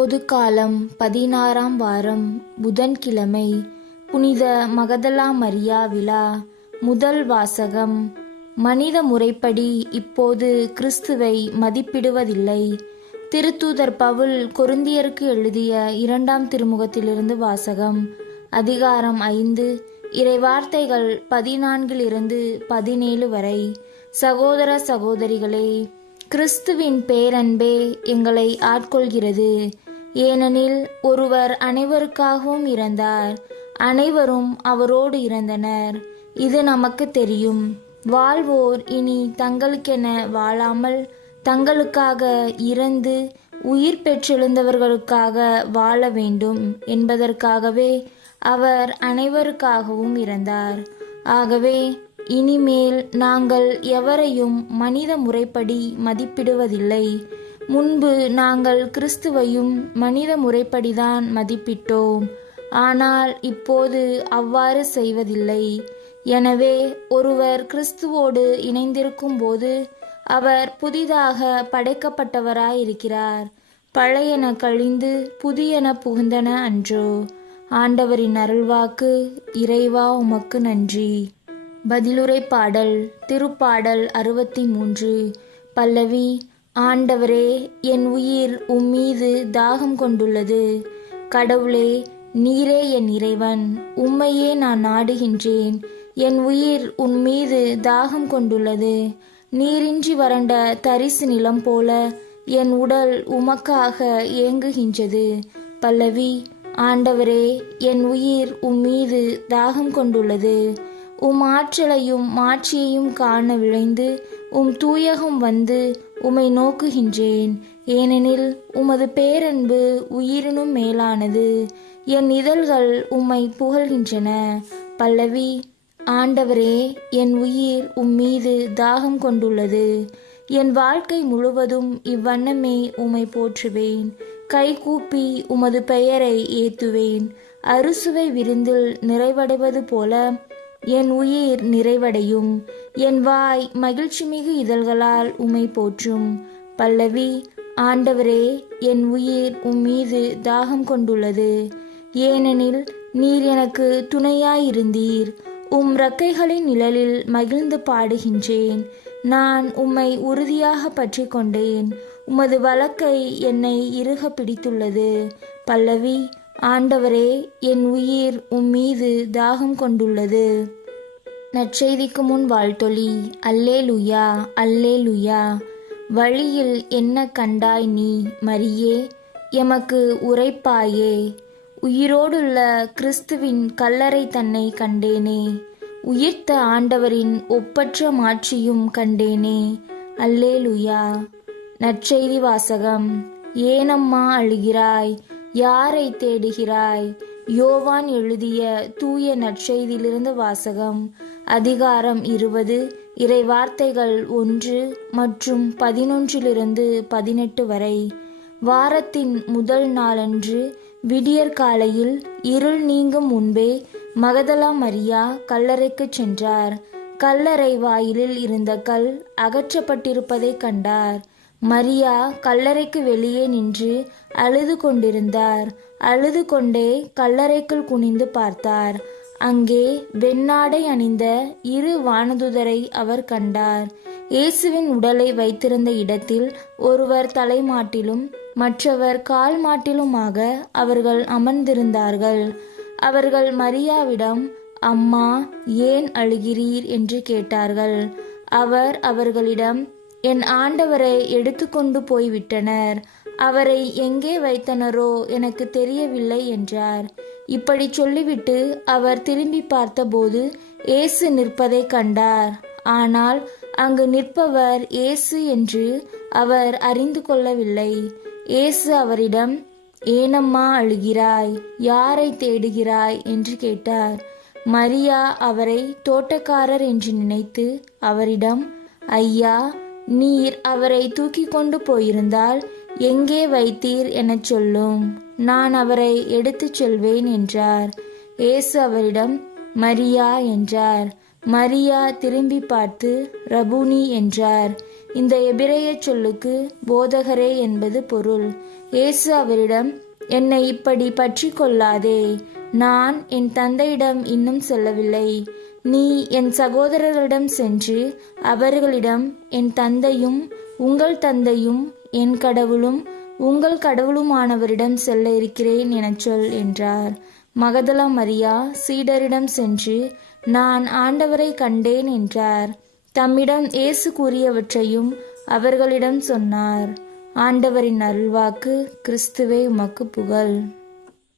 பொதுக்காலம் 16ஆம் வாரம் புதன்கிழமை. புனித மகதலா மரியா விழா. முதல் வாசகம். மனித முறைப்படி இப்போது கிறிஸ்துவை மதிப்பிடுவதில்லை. திருத்தூதர் பவுல் கொரிந்தியருக்கு எழுதிய 2ஆம் திருமுகத்திலிருந்து வாசகம். அதிகாரம் 5, இறைவார்த்தைகள் 14-17 வரை. சகோதர சகோதரிகளே, கிறிஸ்துவின் பேரன்பே எங்களை ஆட்கொள்கிறது. ஏனெனில் ஒருவர் அனைவருக்காகவும் இறந்தார், அனைவரும் அவரோடு இறந்தனர். இது நமக்கு தெரியும். வாழ்வோர் இனி தங்களுக்கென வாழாமல் தங்களுக்காக இறந்து உயிர் பெற்றெழுந்தவர்களுக்காக வாழ வேண்டும் என்பதற்காகவே அவர் அனைவருக்காகவும் இறந்தார். ஆகவே இனிமேல் நாங்கள் எவரையும் மனித முறைப்படி மதிப்பிடுவதில்லை. முன்பு நாங்கள் கிறிஸ்துவையும் மனித முறைப்படிதான் மதிப்பிட்டோம். ஆனால் இப்போது அவ்வாறு செய்வதில்லை. எனவே ஒருவர் கிறிஸ்துவோடு இணைந்திருக்கும் போது அவர் புதிதாக படைக்கப்பட்டவராயிருக்கிறார். பழையன கழிந்து புதியன புகுந்தன அன்றோ. ஆண்டவரின் அருள்வாக்கு. இறைவா, உமக்கு நன்றி. பதிலுரை பாடல். திருப்பாடல் 63. பல்லவி. ஆண்டவரே, என் உயிர் உம்மீது தாகம் கொண்டுள்ளது. கடவுளே, நீரே என் இறைவன், உம்மையே நான் நாடுகின்றேன். என் உயிர் உன்மீது தாகம் கொண்டுள்ளது. நீரின்றி வறண்ட தரிசு நிலம் போல என் உடல் உமக்காக ஏங்குகின்றது. பல்லவி. ஆண்டவரே, என் உயிர் உம்மீது தாகம் கொண்டுள்ளது. உம் ஆற்றலையும் மாட்சியையும் காண விழைந்து உம் தூயகம் வந்து உம்மை நோக்குகின்றேன். ஏனெனில் உமது பேரன்பு உயிரினும் மேலானது. என் இதழ்கள் உம்மை புகழ்கின்றன. பல்லவி. ஆண்டவரே, என் உயிர் உம்மீது தாகம் கொண்டுள்ளது. என் வாழ்க்கை முழுவதும் இவ்வண்ணமே உம்மை போற்றுவேன். கைகூப்பி உமது பெயரை ஏத்துவேன். அறுசுவை விருந்தில் நிறைவடைவது போல என் உயிர் நிறைவடையும். என் வாய் மகிழ்ச்சிமிகு இதழ்களால் உம்மை போற்றும். பல்லவி. ஆண்டவரே, என் உயிர் உம்மீது தாகம் கொண்டுள்ளது. ஏனெனில் நீர் எனக்கு துணையாயிருந்தீர். உம் இறக்கைகளின் நிழலில் மகிழ்ந்து பாடுகின்றேன். நான் உம்மை உறுதியாக பற்றி கொண்டேன். உமது வலக்கை என்னை இறுக பிடித்துள்ளது. பல்லவி. ஆண்டவரே, என் உயிர் உம்மீது தாகம் கொண்டுள்ளது. நற்செய்திக்கு முன் வாழ்த்தொலி. அல்லேலூயா, அல்லேலூயா. வழியில் என்ன கண்டாய் நீ மரியே, எமக்கு உரைப்பாயே. உயிரோடுள்ள கிறிஸ்துவின் கல்லறை தன்னை கண்டேனே. உயிர்த்த ஆண்டவரின் ஒப்பற்ற மாட்சியும் கண்டேனே. அல்லேலூயா. நற்செய்தி வாசகம். ஏனம்மா அழுகிறாய்? யாரை தேடுகிறாய்? யோவான் எழுதிய தூய நற்செய்தியிலிருந்து வாசகம். அதிகாரம் 20, இறைவார்த்தைகள் 1 மற்றும் 11-18 வரை. வாரத்தின் முதல் நாளன்று விடியற்காலையில் இருள் நீங்கும் முன்பே மகதலா மரியா கல்லறைக்கு சென்றார். கல்லறை வாயிலில் இருந்த கல் அகற்றப்பட்டிருப்பதை கண்டார். மரியா கல்லறைக்கு வெளியே நின்று அழுது கொண்டிருந்தார். அழுது கொண்டே கல்லறைக்குள் குனிந்து பார்த்தார். அங்கே வெண்ணாடை அணிந்த 2 வானதுதரை அவர் கண்டார். இயேசுவின் உடலை வைத்திருந்த இடத்தில் ஒருவர் தலைமாட்டிலும் மற்றவர் கால் மாட்டிலுமாக அவர்கள் அமர்ந்திருந்தார்கள். அவர்கள் மரியாவிடம், அம்மா, ஏன் அழுகிறீர் என்று கேட்டார்கள். அவர் அவர்களிடம், என் ஆண்டவரை எடுத்துக்கொண்டு போய்விட்டனர். அவரை எங்கே வைத்தனரோ எனக்கு தெரியவில்லை என்றார். இப்படி சொல்லிவிட்டு அவர் திரும்பி பார்த்தபோது இயேசு நிற்பதை கண்டார். ஆனால் அங்கு நிற்பவர் இயேசு என்று அவர் அறிந்து கொள்ளவில்லை. இயேசு அவரிடம், ஏனம்மா அழுகிறாய்? யாரை தேடுகிறாய் என்று கேட்டார். மரியா அவரை தோட்டக்காரர் என்று நினைத்து அவரிடம், ஐயா, நீர் அவரை தூக்கி கொண்டு போயிருந்தால் எங்கே வைத்தீர் எனச் சொல்லும், நான் அவரை எடுத்துச் செல்வேன் என்றார். இயேசு அவரிடம், மரியா என்றார். மரியா திரும்பி பார்த்து ரபூனி என்றார். இந்த எபிரேய சொல்லுக்கு போதகரே என்பது பொருள். இயேசு அவரிடம், என்னை இப்படி பற்றி கொள்ளாதே, நான் என் தந்தையிடம் இன்னும் செல்லவில்லை. நீ என் சகோதரர்களிடம் சென்று அவர்களிடம், என் தந்தையும் உங்கள் தந்தையும் என் கடவுளும் உங்கள் கடவுளுமானவரிடம் செல்ல இருக்கிறேன் எனச் சொல் என்றார். மகதலா மரியா சீடரிடம் சென்று, நான் ஆண்டவரை கண்டேன் என்றார். தம்மிடம் இயேசு கூறியவற்றையும் அவர்களிடம் சொன்னார். ஆண்டவரின் அருள்வாக்கு. கிறிஸ்துவே உமக்கு புகழ்.